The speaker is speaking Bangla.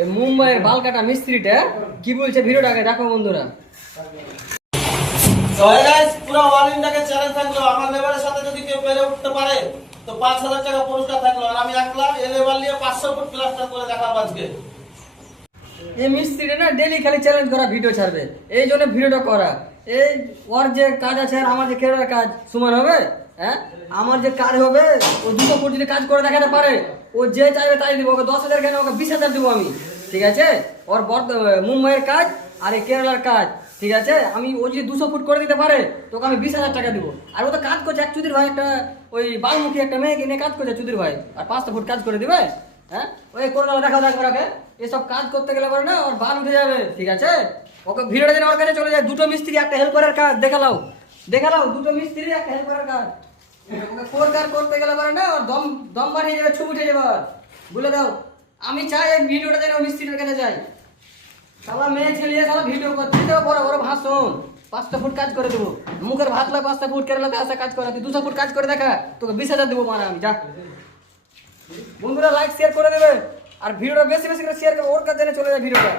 এই মুম্বাইয়ের বাল কাটা মিস্ত্রিটা কি বলছে ভিডিওটাকে দেখো বন্ধুরা। তো hey guys, পুরো অল ইন্ডিয়াকে চ্যালেঞ্জ থাকলো, আমার লেবারের সাথে যদি কেউ পেরে উঠতে পারে তো 5,000 টাকা পুরস্কার থাকলো। আর আমি একলা এই লেবার নিয়ে 500 ফুট প্লাস্টার করে দেখাবো আজকে। এই মিস্ত্রিটা না ডেলি খালি চ্যালেঞ্জ করা ভিডিও ছাড়বে, এই জন্য ভিডিওটা করা। এই ওর যে কাজ আছে আর আমার যে কেরার কাজ সমান হবে? হ্যাঁ, আমার যে কাজ হবে ও 200 ফুট যদি কাজ করে দেখাতে পারে, ও যে চাইবে তাই দিব। ওকে 10,000 কেন, ওকে 20,000 দেবো আমি, ঠিক আছে? ওর মুম্বাইয়ের কাজ আর এই কেরালার কাজ, ঠিক আছে? আমি ও যদি 200 ফুট করে দিতে পারে তোকে আমি 20,000 টাকা দেবো। আর ও তো কাজ করছে এক চুদির ভাই, একটা ওই বালমুখী একটা মেয়েকে নিয়ে কাজ করছে চুদির ভাই, আর 500 ফুট কাজ করে দিবে? হ্যাঁ, ওই করে দেখাও দেখবে ওকে। এসব কাজ করতে গেলে পরে না ওর বাল উঠে যাবে, ঠিক আছে? ওকে ভিডিওটা যেন ওর কাছে চলে যায়। দুটো মিস্ত্রি একটা হেল্পারের কাজ দেখালাও, দুটো মিস্ত্রি একটা হেল্পারের কাজ। ওকে কোরকার করতে গেলে পরে না ওর দম দম বাড়িয়ে যাবে, ছুট উঠে যাবে। বলে দাও আমি চাই এই ভিডিওটা যেন মিস্ত্রির কাছে যায়। সবাই মেয়ে ছেলে সবাই ভিডিও করতে বড় বড় ভাষণ, 500 ফুট কাজ করে দেবো। মুখের ভাত লাগে 500 ফুট, কেরালাতে আসা কাজ করা, তুই 200 ফুট কাজ করে দেখা, তোকে 20,000 দেবো মারা আমি। যা বন্ধুরা, লাইক শেয়ার করে দেবে আর ভিডিওটা বেশি বেশি করে শেয়ার করে ওর কাছে চলে যায় ভিডিওটা।